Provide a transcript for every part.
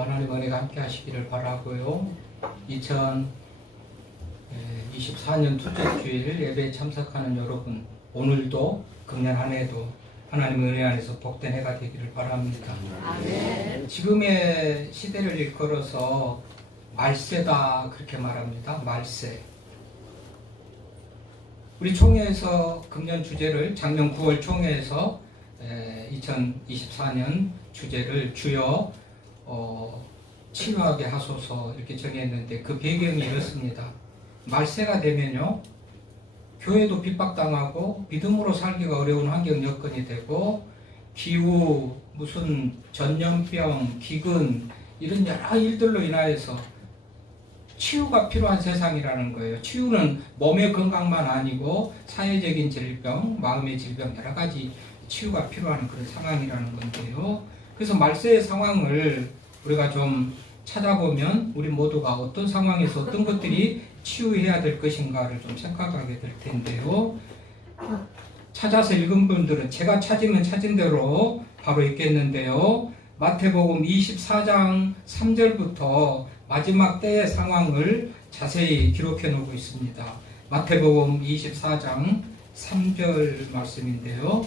하나님 은혜가 함께 하시기를 바라고요. 2024년 둘째 주일 예배에 참석하는 여러분, 오늘도 금년 한 해도 하나님 은혜 안에서 복된 해가 되기를 바랍니다. 아멘. 지금의 시대를 일컬어서 말세다 그렇게 말합니다. 말세. 우리 총회에서 금년 주제를 작년 9월 총회에서 2024년 주제를 주여 치유하게 하소서 이렇게 정했는데 그 배경이 이렇습니다. 말세가 되면요, 교회도 핍박당하고 믿음으로 살기가 어려운 환경 여건이 되고 기후, 무슨 전염병, 기근 이런 여러 일들로 인하여서 치유가 필요한 세상이라는 거예요. 치유는 몸의 건강만 아니고 사회적인 질병, 마음의 질병 여러 가지 치유가 필요한 그런 상황이라는 건데요. 그래서 말세의 상황을 우리가 좀 찾아보면 우리 모두가 어떤 상황에서 어떤 것들이 치유해야 될 것인가를 좀 생각하게 될 텐데요. 찾아서 읽은 분들은 제가 찾으면 찾은 대로 바로 읽겠는데요. 마태복음 24장 3절부터 마지막 때의 상황을 자세히 기록해 놓고 있습니다. 마태복음 24장 3절 말씀인데요.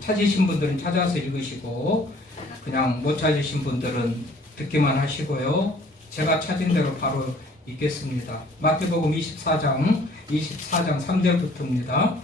찾으신 분들은 찾아서 읽으시고 그냥 못 찾으신 분들은 듣기만 하시고요. 제가 찾은 대로 바로 읽겠습니다. 마태복음 24장 3절부터입니다.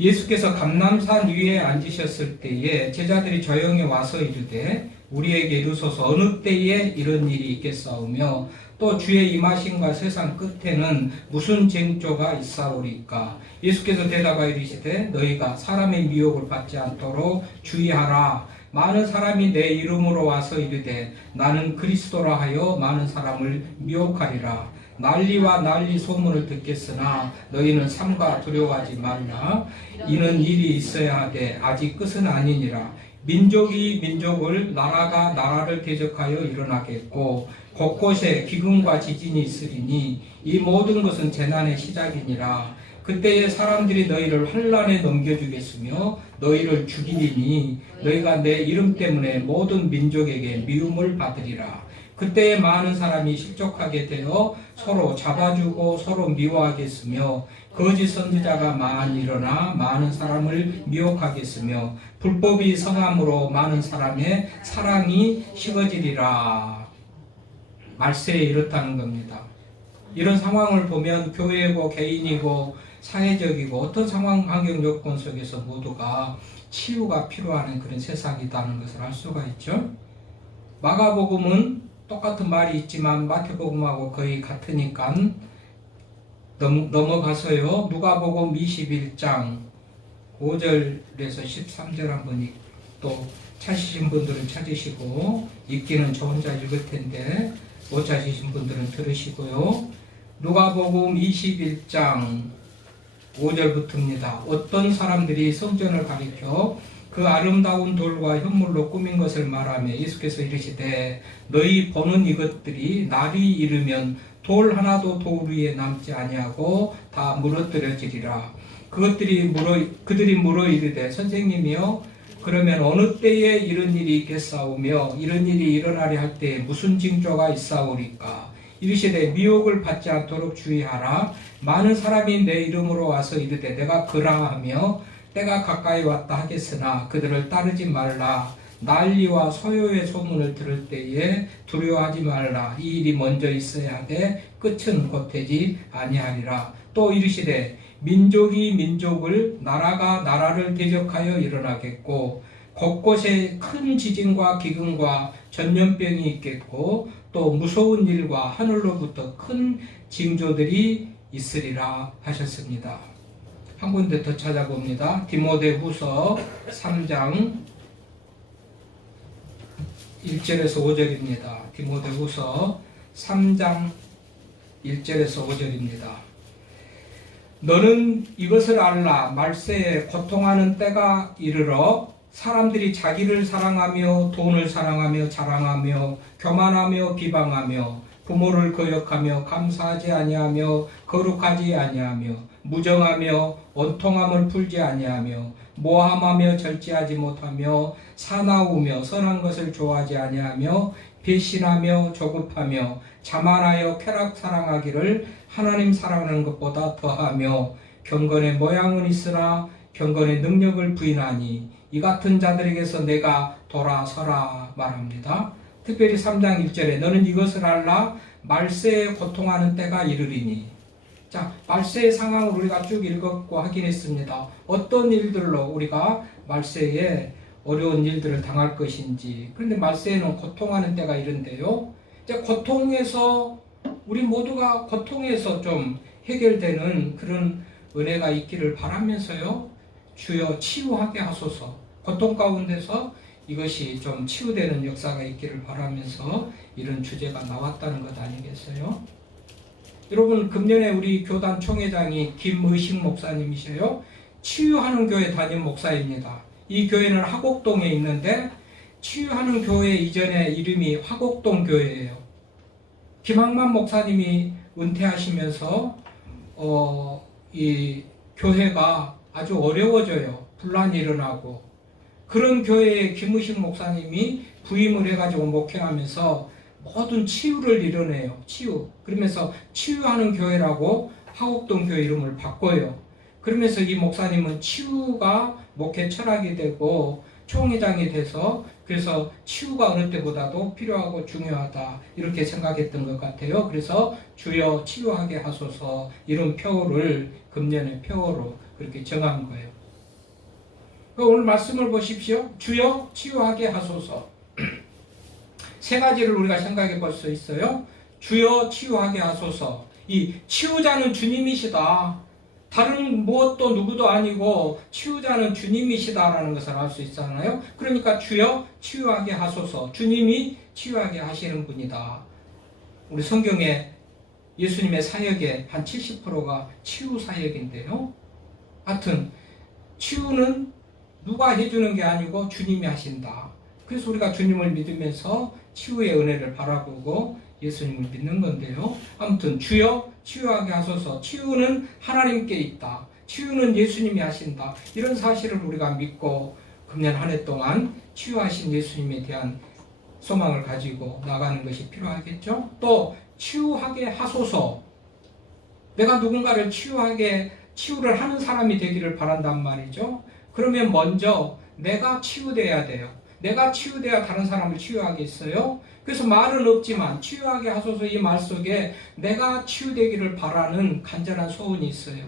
예수께서 감람산 위에 앉으셨을 때에 제자들이 조용히 와서 이르되 우리에게 이르소서 어느 때에 이런 일이 있겠사오며 또 주의 임하심과 세상 끝에는 무슨 쟁조가 있사오리까. 예수께서 대답하여 이르시되 너희가 사람의 미혹을 받지 않도록 주의하라. 많은 사람이 내 이름으로 와서 이르되 나는 그리스도라 하여 많은 사람을 미혹하리라. 난리와 난리 소문을 듣겠으나 너희는 삼가 두려워하지 말라. 이는 일이 있어야 하되 아직 끝은 아니니라. 민족이 민족을, 나라가 나라를 대적하여 일어나겠고 곳곳에 기근과 지진이 있으리니 이 모든 것은 재난의 시작이니라. 그때에 사람들이 너희를 환난에 넘겨주겠으며 너희를 죽이리니 너희가 내 이름 때문에 모든 민족에게 미움을 받으리라. 그때에 많은 사람이 실족하게 되어 서로 잡아주고 서로 미워하겠으며 거짓 선지자가 많이 일어나 많은 사람을 미혹하겠으며 불법이 성함으로 많은 사람의 사랑이 식어지리라. 말세에 이렇다는 겁니다. 이런 상황을 보면 교회고 개인이고 사회적이고 어떤 상황 환경 요건 속에서 모두가 치유가 필요한 그런 세상이라는 것을 알 수가 있죠. 마가복음은 똑같은 말이 있지만 마태복음하고 거의 같으니까 넘어가서요. 누가복음 21장 5절에서 13절 한번 또 찾으신 분들은 찾으시고 읽기는 저 혼자 읽을 텐데 못 찾으신 분들은 들으시고요. 누가복음 21장 5절부터입니다. 어떤 사람들이 성전을 가리켜 그 아름다운 돌과 현물로 꾸민 것을 말하며 예수께서 이르시되 너희 보는 이것들이 날이 이르면 돌 하나도 돌 위에 남지 아니하고 다 무너뜨려지리라. 그들이 물어 이르되 선생님이여 그러면 어느 때에 이런 일이 있겠사오며 이런 일이 일어나려 할 때에 무슨 징조가 있사오리까. 이르시되 미혹을 받지 않도록 주의하라. 많은 사람이 내 이름으로 와서 이르되 내가 그라 하며 때가 가까이 왔다 하겠으나 그들을 따르지 말라. 난리와 소요의 소문을 들을 때에 두려워하지 말라. 이 일이 먼저 있어야 하되 끝은 곧 되지 아니하리라. 또 이르시되 민족이 민족을, 나라가 나라를 대적하여 일어나겠고 곳곳에 큰 지진과 기근과 전염병이 있겠고 또 무서운 일과 하늘로부터 큰 징조들이 있으리라 하셨습니다. 한 군데 더 찾아봅니다. 디모데후서 3장 1절에서 5절입니다. 디모데후서 3장 1절에서 5절입니다. 너는 이것을 알라. 말세에 고통하는 때가 이르러 사람들이 자기를 사랑하며 돈을 사랑하며 자랑하며 교만하며 비방하며 부모를 거역하며 감사하지 아니하며 거룩하지 아니하며 무정하며 원통함을 풀지 아니하며 모함하며 절제하지 못하며 사나우며 선한 것을 좋아하지 아니하며 배신하며 조급하며 자만하여 쾌락 사랑하기를 하나님 사랑하는 것보다 더하며 경건의 모양은 있으나 경건의 능력을 부인하니 이 같은 자들에게서 내가 돌아서라 말합니다. 특별히 3장 1절에 너는 이것을 알라 말세에 고통하는 때가 이르리니. 자, 말세의 상황을 우리가 쭉 읽었고 확인했습니다. 어떤 일들로 우리가 말세에 어려운 일들을 당할 것인지. 그런데 말세에는 고통하는 때가 이른데요. 이제 고통에서 우리 모두가 고통에서 좀 해결되는 그런 은혜가 있기를 바라면서요. 주여 치유하게 하소서. 고통 가운데서 이것이 좀 치유되는 역사가 있기를 바라면서 이런 주제가 나왔다는 것 아니겠어요? 여러분, 금년에 우리 교단 총회장이 김의식 목사님이셔요. 치유하는 교회 담임 목사입니다. 이 교회는 화곡동에 있는데 치유하는 교회 이전에 이름이 화곡동 교회예요. 김학만 목사님이 은퇴하시면서 이 교회가 아주 어려워져요. 분란이 일어나고. 그런 교회에 김의식 목사님이 부임을 해가지고 목회하면서 모든 치유를 이뤄내요. 치유. 그러면서 치유하는 교회라고 화곡동 교회 이름을 바꿔요. 그러면서 이 목사님은 치유가 목회 철학이 되고 총회장이 돼서 그래서 치유가 어느 때보다도 필요하고 중요하다 이렇게 생각했던 것 같아요. 그래서 주여 치유하게 하소서 이런 표어를 금년의 표어로 그렇게 정한 거예요. 오늘 말씀을 보십시오. 주여 치유하게 하소서. 세 가지를 우리가 생각해 볼 수 있어요. 주여 치유하게 하소서. 이 치유자는 주님이시다. 다른 무엇도 누구도 아니고 치유자는 주님이시다라는 것을 알 수 있잖아요. 그러니까 주여 치유하게 하소서. 주님이 치유하게 하시는 분이다. 우리 성경에 예수님의 사역의 한 70%가 치유 사역인데요. 하여튼 치유는 누가 해주는 게 아니고 주님이 하신다. 그래서 우리가 주님을 믿으면서 치유의 은혜를 바라보고 예수님을 믿는 건데요. 아무튼 주여 치유하게 하소서. 치유는 하나님께 있다. 치유는 예수님이 하신다. 이런 사실을 우리가 믿고 금년 한 해 동안 치유하신 예수님에 대한 소망을 가지고 나가는 것이 필요하겠죠. 또 치유하게 하소서. 내가 누군가를 치유를 하는 사람이 되기를 바란단 말이죠. 그러면 먼저 내가 치유돼야 돼요. 내가 치유돼야 다른 사람을 치유하겠어요? 그래서 말은 없지만 치유하게 하소서 이 말 속에 내가 치유되기를 바라는 간절한 소원이 있어요.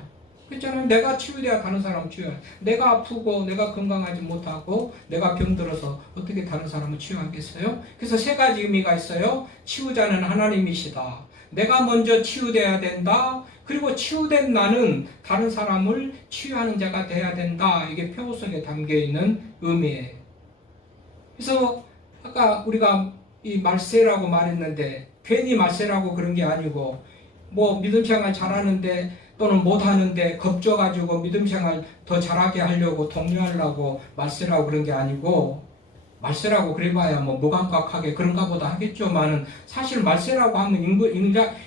그렇잖아요. 내가 치유돼야 다른 사람을 치유해요. 내가 아프고 내가 건강하지 못하고 내가 병들어서 어떻게 다른 사람을 치유하겠어요? 그래서 세 가지 의미가 있어요. 치유자는 하나님이시다. 내가 먼저 치유돼야 된다. 그리고 치유된 나는 다른 사람을 치유하는 자가 돼야 된다. 이게 표어 속에 담겨있는 의미예요. 그래서 아까 우리가 이 말세라고 말했는데 괜히 말세라고 그런 게 아니고 뭐 믿음 생활 잘하는데 또는 못하는데 겁줘가지고 믿음 생활 더 잘하게 하려고 독려하려고 말세라고 그런 게 아니고 말세라고 그래봐야 뭐 무감각하게 그런가 보다 하겠죠만은 사실 말세라고 하면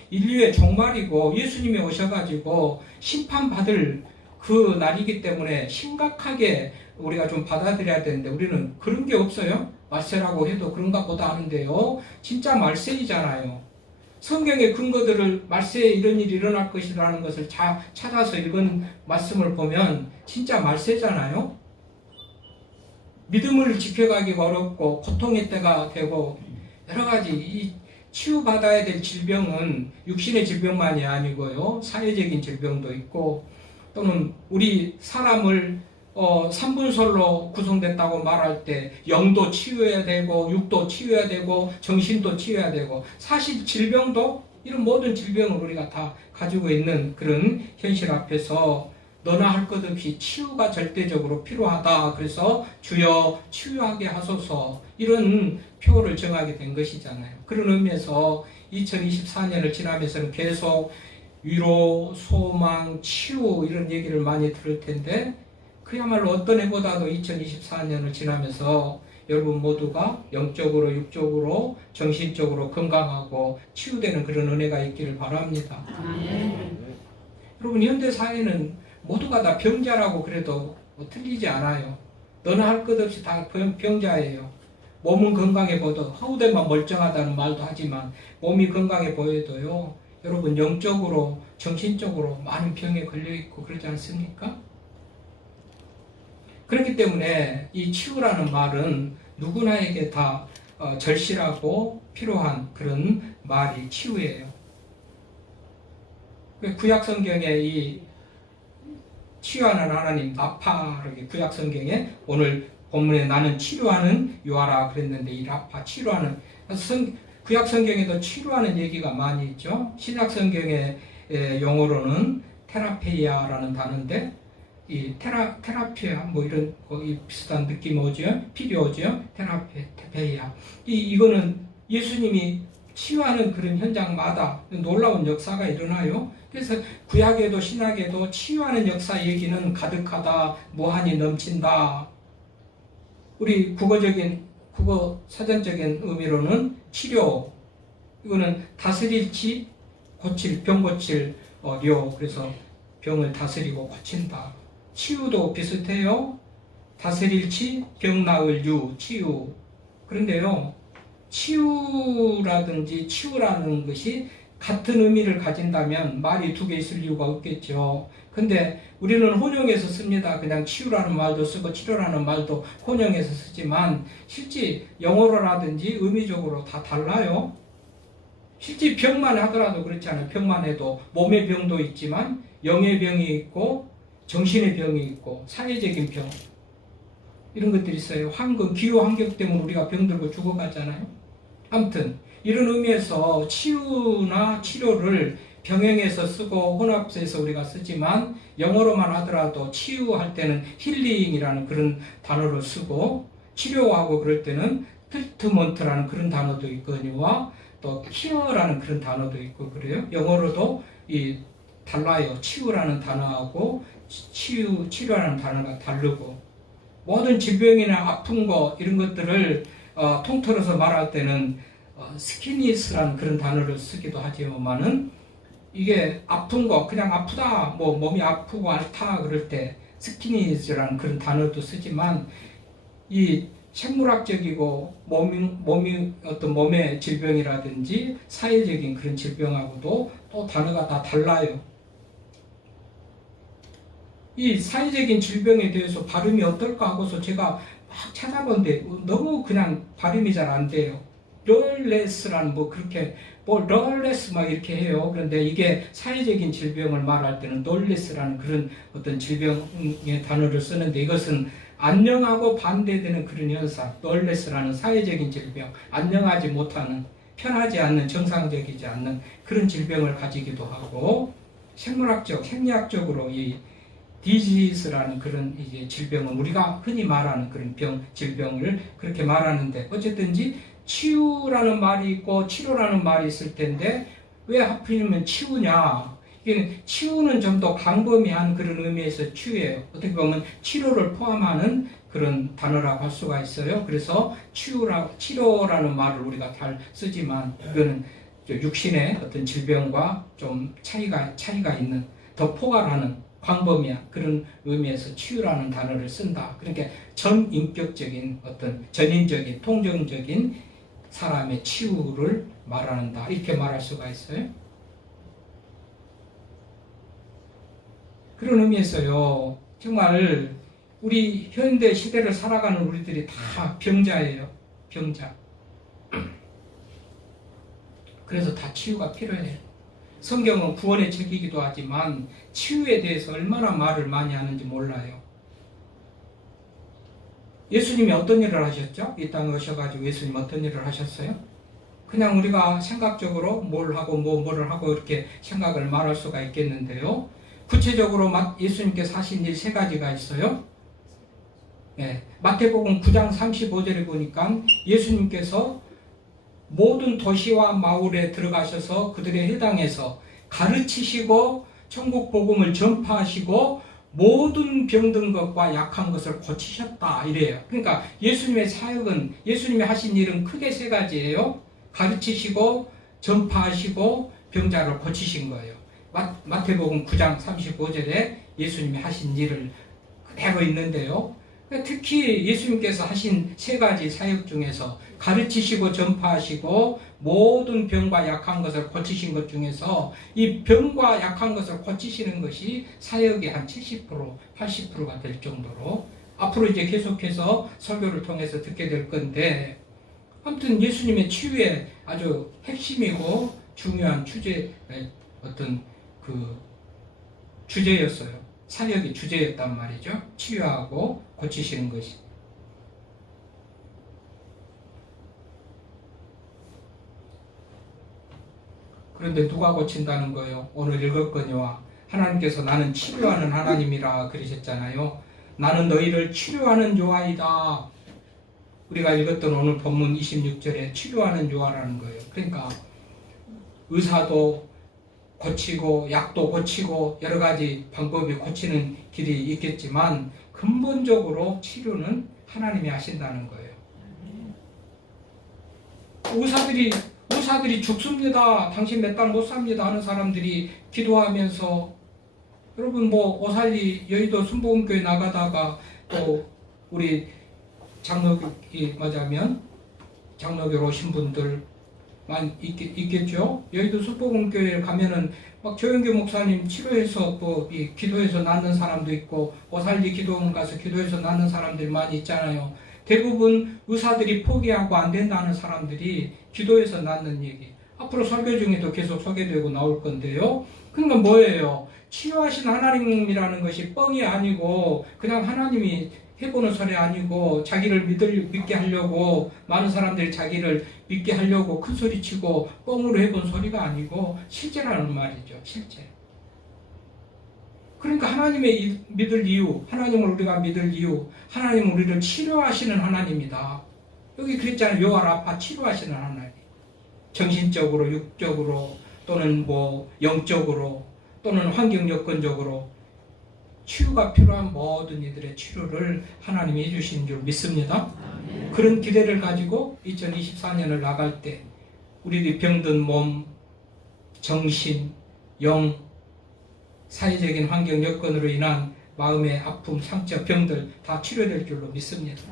인류의 종말이고 예수님이 오셔가지고 심판받을 그 날이기 때문에 심각하게 우리가 좀 받아들여야 되는데 우리는 그런 게 없어요. 말세라고 해도 그런가 보다 하는데요. 진짜 말세이잖아요. 성경의 근거들을 말세에 이런 일이 일어날 것이라는 것을 찾아서 읽은 말씀을 보면 진짜 말세잖아요. 믿음을 지켜가기가 어렵고 고통의 때가 되고 여러 가지 이 치유받아야 될 질병은 육신의 질병만이 아니고요. 사회적인 질병도 있고 또는 우리 사람을 3분설로 구성됐다고 말할 때 영도 치유해야 되고 육도 치유해야 되고 정신도 치유해야 되고 사실 질병도 이런 모든 질병을 우리가 다 가지고 있는 그런 현실 앞에서 너나 할 것 없이 치유가 절대적으로 필요하다. 그래서 주여 치유하게 하소서 이런 표어를 정하게 된 것이잖아요. 그런 의미에서 2024년을 지나면서는 계속 위로, 소망, 치유 이런 얘기를 많이 들을 텐데 그야말로 어떤 해보다도 2024년을 지나면서 여러분 모두가 영적으로, 육적으로, 정신적으로 건강하고 치유되는 그런 은혜가 있기를 바랍니다. 여러분 현대 사회는 모두가 다 병자라고 그래도 틀리지 않아요. 너나 할 것 없이 다 병자예요. 몸은 건강해 보여도 허우대만 멀쩡하다는 말도 하지만 몸이 건강해 보여도요. 여러분 영적으로, 정신적으로 많은 병에 걸려있고 그러지 않습니까? 그렇기 때문에 이 치유라는 말은 누구나에게 다 절실하고 필요한 그런 말이 치유예요. 구약 성경에 이 치유하는 하나님 라파, 구약 성경에 오늘 본문에 나는 치료하는 유아라 그랬는데 이 라파 치료하는 구약 성경에도 치료하는 얘기가 많이 있죠. 신약 성경의 용어로는 테라페이아라는 단어인데 이 테라피아 뭐 이런 거기 비슷한 느낌 오죠. 필요죠. 테라페이아. 이거는 예수님이 치유하는 그런 현장마다 놀라운 역사가 일어나요. 그래서 구약에도 신약에도 치유하는 역사 얘기는 가득하다, 무한히 넘친다. 우리 국어 사전적인 의미로는 치료, 이거는 다스릴지 고칠, 병 고칠 료, 그래서 병을 다스리고 고친다. 치유도 비슷해요. 다스릴지 병 나을 유, 치유. 그런데요, 치유라든지 치유라는 것이 같은 의미를 가진다면 말이 두 개 있을 이유가 없겠죠. 근데 우리는 혼용해서 씁니다. 그냥 치유라는 말도 쓰고 치료라는 말도 혼용해서 쓰지만 실제 영어로라든지 의미적으로 다 달라요. 실제 병만 하더라도 그렇지 않아요. 병만 해도 몸의 병도 있지만 영의 병이 있고 정신의 병이 있고 사회적인 병 이런 것들이 있어요. 황금, 기후 환경 때문에 우리가 병들고 죽어가잖아요. 아무튼 이런 의미에서 치유나 치료를 병행해서 쓰고 혼합해서 우리가 쓰지만 영어로만 하더라도 치유할 때는 힐링이라는 그런 단어를 쓰고 치료하고 그럴 때는 트리트먼트라는 그런 단어도 있거니와 또 키어라는 그런 단어도 있고 그래요. 영어로도 달라요. 치유라는 단어하고 치료라는 단어가 다르고 모든 질병이나 아픈 거 이런 것들을 통틀어서 말할 때는 스키니스라는 그런 단어를 쓰기도 하지만은 이게 아픈 거 그냥 아프다 뭐 몸이 아프고 앓다 그럴 때 스키니스라는 그런 단어도 쓰지만 이 생물학적이고 몸이 어떤 몸의 질병이라든지 사회적인 그런 질병하고도 또 단어가 다 달라요. 이 사회적인 질병에 대해서 발음이 어떨까 하고서 제가 막 찾아본데 너무 그냥 발음이 잘 안 돼요. 럴레스라는 뭐 그렇게 뭐 럴레스 막 이렇게 해요. 그런데 이게 사회적인 질병을 말할 때는 놀레스라는 그런 어떤 질병의 단어를 쓰는데 이것은 안녕하고 반대되는 그런 현상, 놀레스라는 사회적인 질병, 안녕하지 못하는, 편하지 않는, 정상적이지 않는 그런 질병을 가지기도 하고 생물학적, 생리학적으로 이 디지스라는 그런 이제 질병은 우리가 흔히 말하는 그런 질병을 그렇게 말하는데 어쨌든지 치유라는 말이 있고 치료라는 말이 있을 텐데 왜 하필이면 치유냐? 이게 치유는 좀 더 광범위한 그런 의미에서 치유예요. 어떻게 보면 치료를 포함하는 그런 단어라고 할 수가 있어요. 그래서 치료라는 말을 우리가 잘 쓰지만 이거는 육신의 어떤 질병과 좀 차이가 있는 더 포괄하는 광범위한 그런 의미에서 치유라는 단어를 쓴다. 그러니까 전인격적인 어떤 전인적인 통정적인 사람의 치유를 말한다. 이렇게 말할 수가 있어요. 그런 의미에서요. 정말 우리 현대 시대를 살아가는 우리들이 다 병자예요. 병자. 그래서 다 치유가 필요해요. 성경은 구원의 책이기도 하지만 치유에 대해서 얼마나 말을 많이 하는지 몰라요. 예수님이 어떤 일을 하셨죠? 이 땅에 오셔가지고 예수님 어떤 일을 하셨어요? 그냥 우리가 생각적으로 뭘 하고 뭐를 하고 이렇게 생각을 말할 수가 있겠는데요. 구체적으로 예수님께서 하신 일 세 가지가 있어요. 네, 마태복음 9장 35절에 보니까 예수님께서 모든 도시와 마을에 들어가셔서 그들의 해당에서 가르치시고 천국 복음을 전파하시고 모든 병든 것과 약한 것을 고치셨다 이래요. 그러니까 예수님의 사역은, 예수님이 하신 일은 크게 세 가지예요. 가르치시고 전파하시고 병자를 고치신 거예요. 마태복음 9장 35절에 예수님이 하신 일을 그대로 있는데요. 특히 예수님께서 하신 세 가지 사역 중에서 가르치시고 전파하시고 모든 병과 약한 것을 고치신 것 중에서 이 병과 약한 것을 고치시는 것이 사역의 한 70%, 80%가 될 정도로 앞으로 이제 계속해서 설교를 통해서 듣게 될 건데, 아무튼 예수님의 치유의 아주 핵심이고 중요한 어떤 그 주제였어요. 사역이 주제였단 말이죠. 치유하고 고치시는 것이. 그런데 누가 고친다는 거예요? 오늘 읽었거니와 하나님께서 나는 치료하는 하나님이라 그러셨잖아요. 나는 너희를 치료하는 요하이다. 우리가 읽었던 오늘 본문 26절에 치료하는 요하라는 거예요. 그러니까 의사도 고치고 약도 고치고 여러 가지 방법이 고치는 길이 있겠지만 근본적으로 치료는 하나님이 하신다는 거예요. 의사들이 죽습니다. 당신 몇 달 못 삽니다 하는 사람들이 기도하면서, 여러분 뭐 오살리 여의도 순복음교회 나가다가 또 우리 장로교에 맞으면 장로교로 오신 분들 많이 있겠죠. 여의도 순복음교회 가면은 막 조영규 목사님 치료해서 기도해서 낫는 사람도 있고, 오살리 기도원 가서 기도해서 낫는 사람들이 많이 있잖아요. 대부분 의사들이 포기하고 안 된다는 사람들이 기도해서 낫는 얘기, 앞으로 설교 중에도 계속 소개되고 나올 건데요. 그러니까 뭐예요? 치유하신 하나님이라는 것이 뻥이 아니고 그냥 하나님이 해보는 소리 아니고, 자기를 믿게 하려고 많은 사람들이 자기를 믿게 하려고 큰 소리 치고 뻥으로 해본 소리가 아니고 실제라는 말이죠. 실제. 그러니까 하나님의 믿을 이유, 하나님을 우리가 믿을 이유, 하나님은 우리를 치료하시는 하나님이다. 여기 그랬잖아요. 요아라파, 치료하시는 하나님. 정신적으로, 육적으로, 또는 뭐 영적으로, 또는 환경 여건적으로 치유가 필요한 모든 이들의 치료를 하나님이 해주신 줄 믿습니다. 그런 기대를 가지고 2024년을 나갈 때 우리들이 병든 몸, 정신, 영, 사회적인 환경 여건으로 인한 마음의 아픔, 상처, 병들 다 치료될 줄로 믿습니다.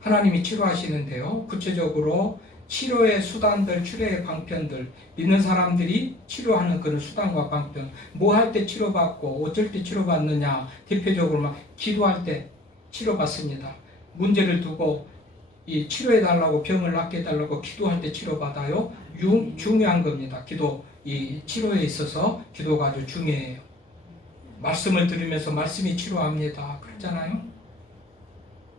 하나님이 치료하시는데요. 구체적으로 치료의 수단들, 치료의 방편들, 믿는 사람들이 치료하는 그런 수단과 방편, 뭐 할 때 치료받고 어쩔 때 치료받느냐, 대표적으로 막 기도할 때 치료받습니다. 문제를 두고 이 치료해달라고, 병을 낫게 해달라고 기도할 때 치료받아요. 중요한 겁니다. 이 치료에 있어서 기도가 아주 중요해요. 말씀을 들으면서 말씀이 치료합니다. 그렇잖아요.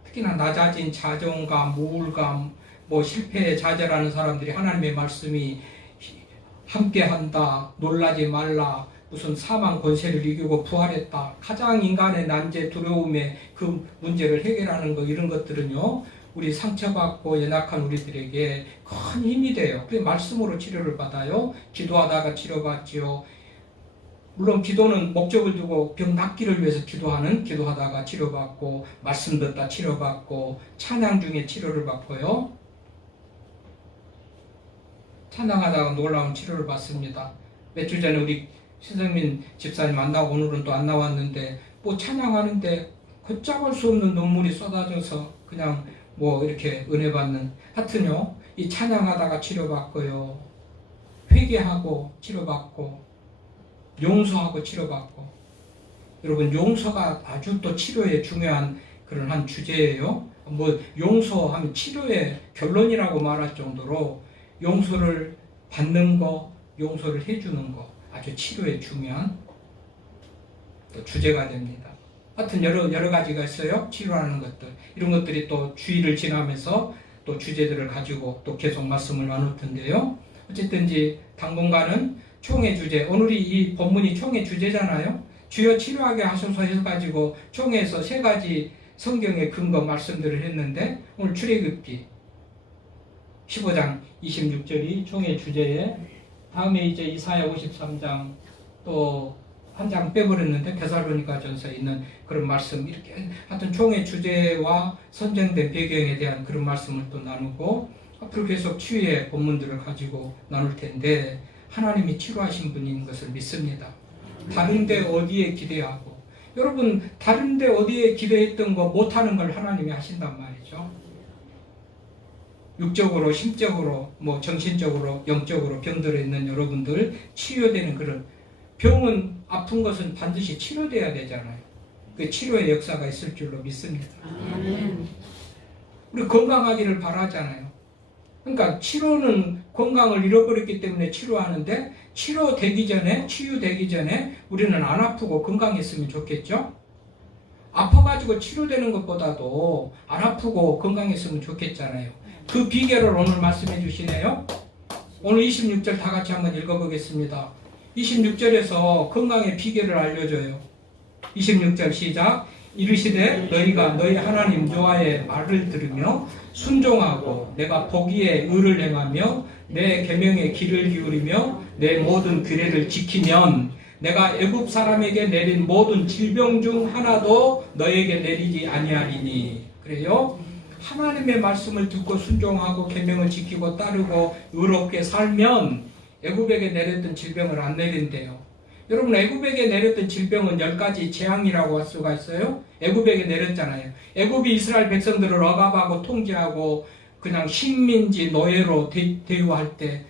특히나 낮아진 자존감, 우울감, 뭐 실패에 좌절하는 사람들이 하나님의 말씀이 함께한다, 놀라지 말라, 무슨 사망 권세를 이기고 부활했다, 가장 인간의 난제 두려움의 그 문제를 해결하는 거, 이런 것들은요 우리 상처받고 연약한 우리들에게 큰 힘이 돼요. 그 말씀으로 치료를 받아요. 기도하다가 치료받지요. 물론 기도는 목적을 두고 병 낫기를 위해서 기도하다가 치료받고, 말씀 듣다 치료받고, 찬양 중에 치료를 받고요. 찬양하다가 놀라운 치료를 받습니다. 며칠 전에 우리 신성민 집사님 만나고 오늘은 또 안 나왔는데, 뭐 찬양하는데 걷잡을 수 없는 눈물이 쏟아져서 그냥 뭐 이렇게 은혜 받는, 하여튼요 이 찬양하다가 치료받고요, 회개하고 치료받고, 용서하고 치료받고. 여러분 용서가 아주 또 치료에 중요한 그런 한 주제예요. 뭐 용서하면 치료의 결론이라고 말할 정도로 용서를 받는 거, 용서를 해주는 거 아주 치료에 중요한 또 주제가 됩니다. 하여튼 여러 가지가 있어요. 치료하는 것들, 이런 것들이 또 주의를 지나면서 또 주제들을 가지고 또 계속 말씀을 나눌 텐데요. 어쨌든지 당분간은 총회 주제, 오늘이 이 본문이 총회 주제잖아요. 주여 치료하게 하소서 해가지고 총회에서 세 가지 성경의 근거 말씀들을 했는데, 오늘 출애굽기 15장 26절이 총회 주제에 다음에 이제 이사야 53장 또 한 장 빼버렸는데 데살로니가전서에 있는 그런 말씀, 이렇게 하여튼 총의 주제와 선정된 배경에 대한 그런 말씀을 또 나누고, 앞으로 계속 치유의 본문들을 가지고 나눌 텐데, 하나님이 치료하신 분인 것을 믿습니다. 다른데 어디에 기대하고, 여러분 다른데 어디에 기대했던 거 못하는 걸 하나님이 하신단 말이죠. 육적으로, 심적으로, 뭐 정신적으로, 영적으로 병들어 있는 여러분들 치유되는 그런, 병은 아픈 것은 반드시 치료돼야 되잖아요. 그 치료의 역사가 있을 줄로 믿습니다. 우리 건강하기를 바라잖아요. 그러니까 치료는 건강을 잃어버렸기 때문에 치료하는데, 치료되기 전에, 치유되기 전에 우리는 안 아프고 건강했으면 좋겠죠? 아파가지고 치료되는 것보다도 안 아프고 건강했으면 좋겠잖아요. 그 비결을 오늘 말씀해 주시네요. 오늘 26절 다 같이 한번 읽어보겠습니다. 26절에서 건강의 비결을 알려줘요. 26절 시작. 이르시되 너희가 너희 하나님 여호와의 말을 들으며 순종하고 내가 보기에 의를 행하며 내 계명에 귀를 기울이며 내 모든 규례를 지키면 내가 애굽 사람에게 내린 모든 질병 중 하나도 너에게 내리지 아니하리니. 그래요? 하나님의 말씀을 듣고 순종하고 계명을 지키고 따르고 의롭게 살면 애굽에게 내렸던 질병을 안 내린대요. 여러분, 애굽에게 내렸던 질병은 10가지 재앙이라고 할 수가 있어요. 애굽에게 내렸잖아요. 애굽이 이스라엘 백성들을 억압하고 통제하고 그냥 식민지 노예로 대우할 때,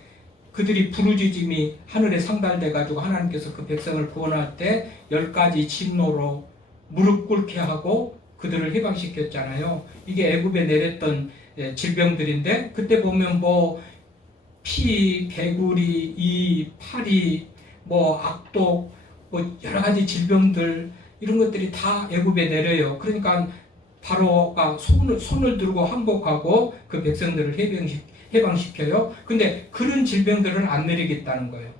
그들이 부르짖음이 하늘에 상달돼 가지고 하나님께서 그 백성을 구원할 때 10가지 진노로 무릎 꿇게 하고 그들을 해방시켰잖아요. 이게 애굽에 내렸던 질병들인데, 그때 보면 뭐 피, 개구리, 이, 파리, 뭐 악독, 뭐 여러 가지 질병들, 이런 것들이 다 애굽에 내려요. 그러니까 바로가 손을 들고 항복하고 그 백성들을 해방시켜요. 근데 그런 질병들은 안 내리겠다는 거예요.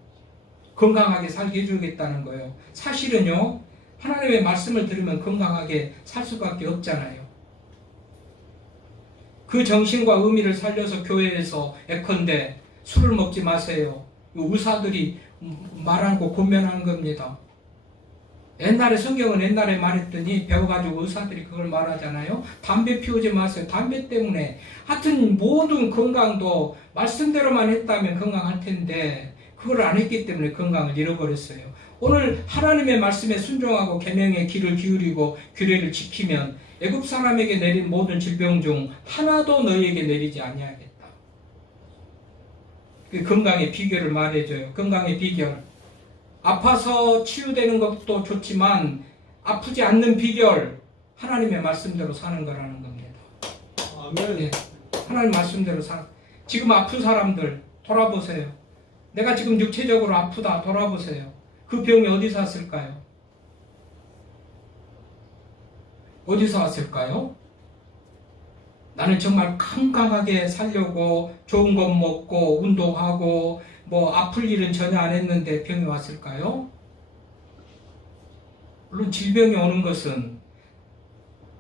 건강하게 살게 해주겠다는 거예요. 사실은요, 하나님의 말씀을 들으면 건강하게 살 수밖에 없잖아요. 그 정신과 의미를 살려서 교회에서 예컨대 술을 먹지 마세요. 의사들이 말하고 권면하는 겁니다. 옛날에 성경은 옛날에 말했더니 배워가지고 의사들이 그걸 말하잖아요. 담배 피우지 마세요. 담배 때문에. 하여튼 모든 건강도 말씀대로만 했다면 건강할 텐데 그걸 안 했기 때문에 건강을 잃어버렸어요. 오늘 하나님의 말씀에 순종하고 계명에 귀를 기울이고 규례를 지키면 애굽 사람에게 내린 모든 질병 중 하나도 너희에게 내리지 아니하겠다. 그 건강의 비결을 말해줘요. 건강의 비결. 아파서 치유되는 것도 좋지만 아프지 않는 비결, 하나님의 말씀대로 사는 거라는 겁니다. 아멘. 네. 하나님 말씀대로 지금 아픈 사람들 돌아보세요. 내가 지금 육체적으로 아프다 돌아보세요. 그 병이 어디서 왔을까요? 어디서 왔을까요? 나는 정말 건강하게 살려고 좋은 것 먹고 운동하고 뭐 아플 일은 전혀 안 했는데 병이 왔을까요? 물론 질병이 오는 것은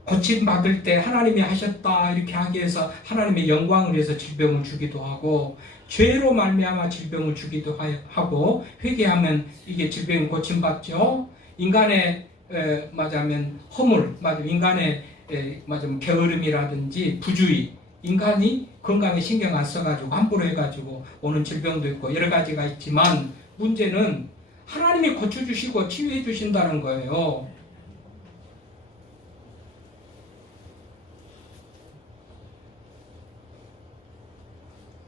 고침받을 때 하나님이 하셨다 이렇게 하기 위해서 하나님의 영광을 위해서 질병을 주기도 하고, 죄로 말미암아 질병을 주기도 하고, 회개하면 이게 질병이 고침받죠. 인간의 말하자면 허물, 인간의 말하자면 게으름이라든지 부주의, 인간이 건강에 신경 안 써가지고 함부로 해가지고 오는 질병도 있고 여러 가지가 있지만, 문제는 하나님이 고쳐주시고 치유해 주신다는 거예요.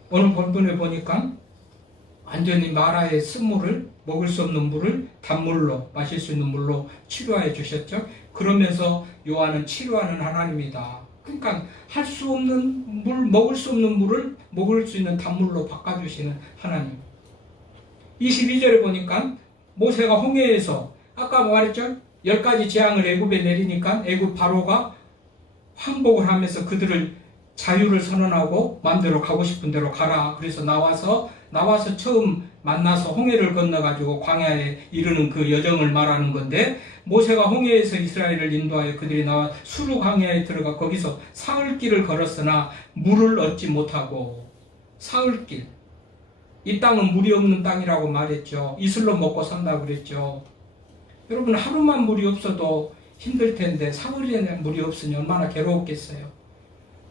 오늘 본문에 보니까 완전히 마라의 쓴물을, 먹을 수 없는 물을 단물로, 마실 수 있는 물로 치료해 주셨죠. 그러면서 요한은 치료하는 하나님이다. 그러니까 할 수 없는 물, 먹을 수 없는 물을 먹을 수 있는 단물로 바꿔주시는 하나님. 22절에 보니까 모세가 홍해에서 아까 말했죠. 10가지 재앙을 애굽에 내리니까 애굽 바로가 항복을 하면서 그들을 자유를 선언하고 마음대로 가고 싶은 대로 가라. 그래서 나와서 처음 만나서 홍해를 건너가지고 광야에 이르는 그 여정을 말하는 건데, 모세가 홍해에서 이스라엘을 인도하여 그들이 나와 수르 광야에 들어가 거기서 사흘길을 걸었으나 물을 얻지 못하고, 사흘길. 이 땅은 물이 없는 땅이라고 말했죠. 이슬로 먹고 산다고 그랬죠. 여러분, 하루만 물이 없어도 힘들 텐데 사흘이나 물이 없으니 얼마나 괴로웠겠어요.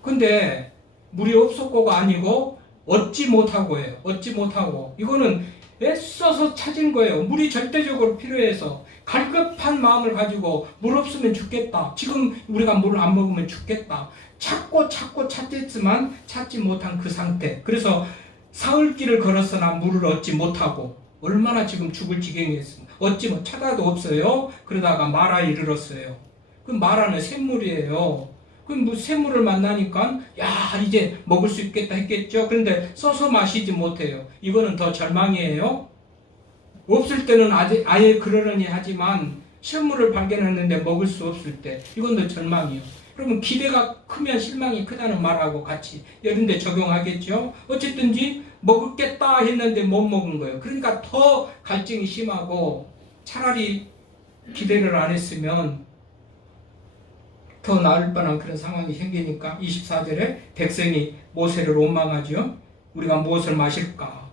근데 물이 없었고가 아니고 얻지 못하고예요. 얻지 못하고. 이거는 애써서 찾은 거예요. 물이 절대적으로 필요해서 갈급한 마음을 가지고 물 없으면 죽겠다. 지금 우리가 물 안 먹으면 죽겠다. 찾고 찾았지만 찾지 못한 그 상태. 그래서 사흘길을 걸었으나 물을 얻지 못하고 얼마나 지금 죽을 지경이 했습니다. 얻지 못 찾아도 없어요. 그러다가 마라에 이르렀어요. 그 마라는 샘물이에요. 그럼 샘물을 만나니까 야 이제 먹을 수 있겠다 했겠죠. 그런데 써서 마시지 못해요. 이거는 더 절망이에요. 없을 때는 아예 그러려니 하지만 샘물을 발견했는데 먹을 수 없을 때 이건 더 절망이에요. 그러면 기대가 크면 실망이 크다는 말하고 같이 이런 데 적용하겠죠. 어쨌든지 먹겠다 했는데 못 먹은 거예요. 그러니까 더 갈증이 심하고 차라리 기대를 안 했으면 더 나을 뻔한 그런 상황이 생기니까 24절에 백성이 모세를 원망하죠. 우리가 무엇을 마실까?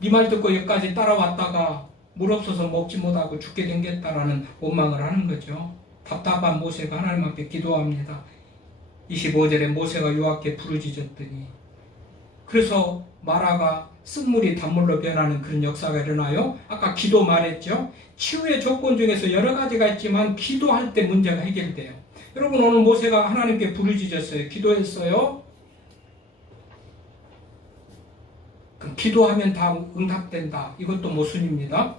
네 말 듣고 여기까지 따라왔다가 물 없어서 먹지 못하고 죽게 생겼다라는 원망을 하는 거죠. 답답한 모세가 하나님 앞에 기도합니다. 25절에 모세가 여호와께 부르짖었더니 그래서 마라가 쓴물이 단물로 변하는 그런 역사가 일어나요. 아까 기도 말했죠. 치유의 조건 중에서 여러 가지가 있지만 기도할 때 문제가 해결돼요. 여러분 오늘 모세가 하나님께 부르짖었어요. 기도했어요. 그럼 기도하면 다 응답된다. 이것도 모순입니다.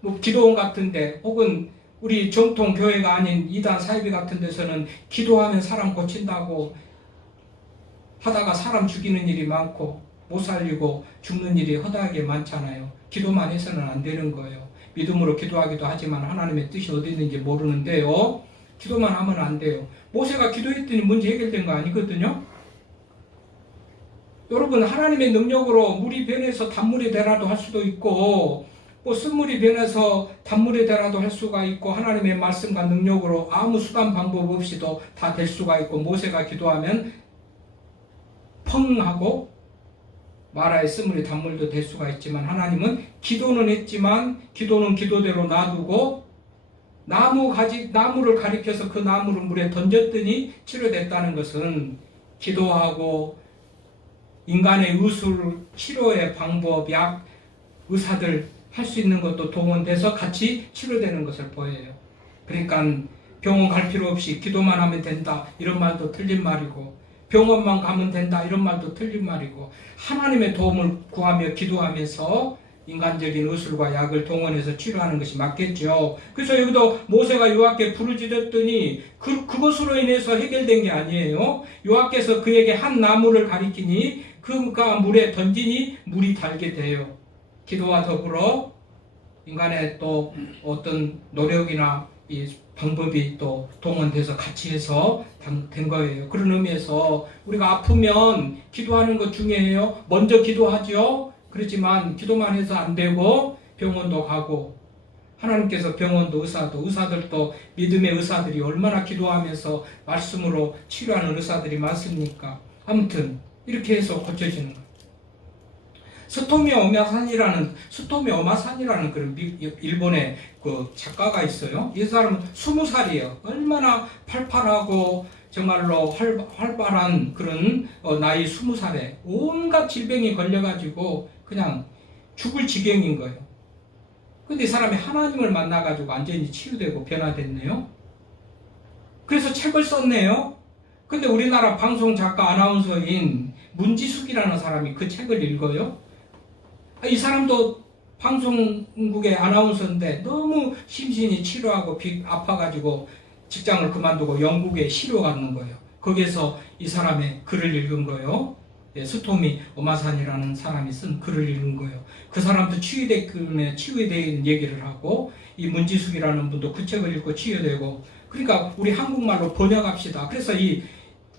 뭐 기도원 같은데 혹은 우리 정통 교회가 아닌 이단 사이비 같은 데서는 기도하면 사람 고친다고 하다가 사람 죽이는 일이 많고 못 살리고 죽는 일이 허다하게 많잖아요. 기도만 해서는 안 되는 거예요. 믿음으로 기도하기도 하지만 하나님의 뜻이 어디 있는지 모르는데요. 기도만 하면 안 돼요. 모세가 기도했더니 문제 해결된 거 아니거든요. 여러분 하나님의 능력으로 물이 변해서 단물이 되라도 할 수도 있고 뭐 쓴물이 변해서 단물이 되라도 할 수가 있고 하나님의 말씀과 능력으로 아무 수단 방법 없이도 다 될 수가 있고 모세가 기도하면 펑 하고 마라의 쓴물이 단물도 될 수가 있지만 하나님은 기도는 했지만 기도는 기도대로 놔두고 나무를 가리켜서 그 나무를 물에 던졌더니 치료됐다는 것은 기도하고 인간의 의술, 치료의 방법, 약, 의사들 할 수 있는 것도 동원돼서 같이 치료되는 것을 보여요. 그러니까 병원 갈 필요 없이 기도만 하면 된다 이런 말도 틀린 말이고 병원만 가면 된다 이런 말도 틀린 말이고 하나님의 도움을 구하며 기도하면서 인간적인 의술과 약을 동원해서 치료하는 것이 맞겠죠. 그래서 여기도 모세가 여호와께 부르짖었더니 그것으로 인해서 해결된 게 아니에요. 여호와께서 그에게 한 나무를 가리키니 그가 물에 던지니 물이 달게 돼요. 기도와 더불어 인간의 또 어떤 노력이나 이 방법이 또 동원돼서 같이 해서 된 거예요. 그런 의미에서 우리가 아프면 기도하는 것 중요해요. 먼저 기도하죠. 그렇지만 기도만 해서 안 되고 병원도 가고 하나님께서 병원도 의사들도 믿음의 의사들이 얼마나 기도하면서 말씀으로 치료하는 의사들이 많습니까? 아무튼 이렇게 해서 고쳐지는 거예요. 스토미 오마산이라는 그런 일본의 그 작가가 있어요. 이 사람은 20살이에요. 얼마나 팔팔하고 정말로 활발한 그런 나이 20살에 온갖 질병이 걸려가지고 그냥 죽을 지경인 거예요. 근데 이 사람이 하나님을 만나가지고 완전히 치유되고 변화됐네요. 그래서 책을 썼네요. 근데 우리나라 방송 작가 아나운서인 문지숙이라는 사람이 그 책을 읽어요. 이 사람도 방송국의 아나운서인데 너무 심신이 치료하고 아파가지고 직장을 그만두고 영국에 쉬러 가는 거예요. 거기에서 이 사람의 글을 읽은 거예요. 스토미 오마산이라는 사람이 쓴 글을 읽은 거예요. 그 사람도 치유에 대한 얘기를 하고 이 문지숙이라는 분도 그 책을 읽고 치유되고 그러니까 우리 한국말로 번역합시다. 그래서 이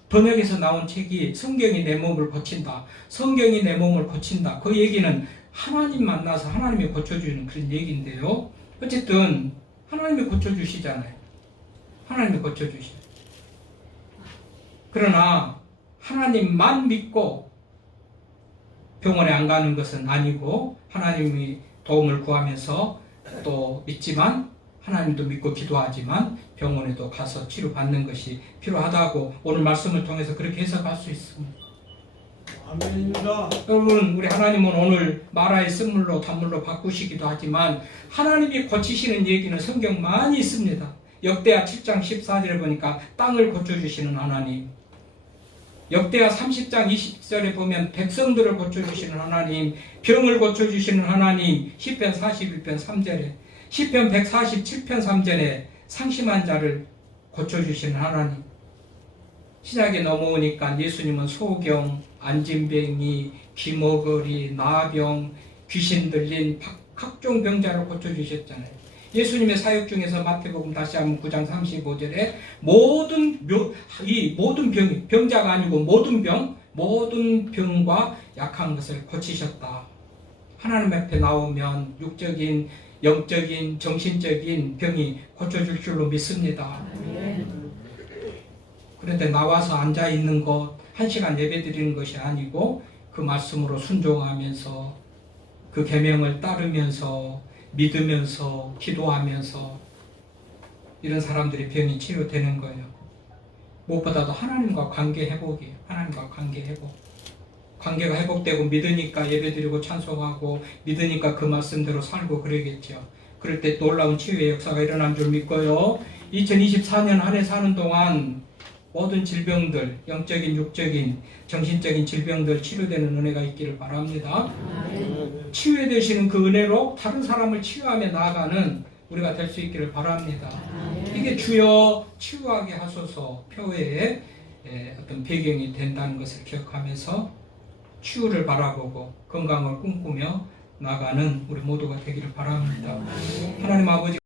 번역에서 나온 책이 성경이 내 몸을 고친다. 성경이 내 몸을 고친다. 그 얘기는 하나님 만나서 하나님이 고쳐주는 그런 얘기인데요. 어쨌든 하나님이 고쳐주시잖아요. 하나님이 고쳐주시죠. 그러나 하나님만 믿고 병원에 안 가는 것은 아니고 하나님이 도움을 구하면서 또 있지만 하나님도 믿고 기도하지만 병원에도 가서 치료받는 것이 필요하다고 오늘 말씀을 통해서 그렇게 해석할 수 있습니다. 아멘입니다. 여러분, 우리 하나님은 오늘 마라의 쓴물로 단물로 바꾸시기도 하지만 하나님이 고치시는 얘기는 성경 많이 있습니다. 역대하 7장 14절에 보니까 땅을 고쳐주시는 하나님, 역대하 30장 20절에 보면 백성들을 고쳐주시는 하나님, 병을 고쳐주시는 하나님, 시편 41편 3절에, 시편 147편 3절에 상심한 자를 고쳐주시는 하나님. 신약에 넘어오니까 예수님은 소경, 안진뱅이, 귀머거리, 나병, 귀신 들린 각종 병자를 고쳐주셨잖아요. 예수님의 사역 중에서 마태복음 다시 한번 9장 35절에 모든 병이 병자가 아니고 모든 병과 약한 것을 고치셨다. 하나님 앞에 나오면 육적인, 영적인, 정신적인 병이 고쳐줄 줄로 믿습니다. 그런데 나와서 앉아 있는 것, 1시간 예배 드리는 것이 아니고 그 말씀으로 순종하면서 그 계명을 따르면서 믿으면서 기도하면서 이런 사람들이 병이 치료되는 거예요. 무엇보다도 하나님과 관계 회복이에요. 하나님과 관계 회복. 관계가 회복되고 믿으니까 예배드리고 찬송하고 믿으니까 그 말씀대로 살고 그러겠죠. 그럴 때 놀라운 치유의 역사가 일어난 줄 믿고요. 2024년 한 해 사는 동안 모든 질병들, 영적인, 육적인, 정신적인 질병들 치료되는 은혜가 있기를 바랍니다. 치유되시는 그 은혜로 다른 사람을 치유하며 나아가는 우리가 될 수 있기를 바랍니다. 이게 주여 치유하게 하소서 표회의 어떤 배경이 된다는 것을 기억하면서 치유를 바라보고 건강을 꿈꾸며 나가는 우리 모두가 되기를 바랍니다. 하나님 아버지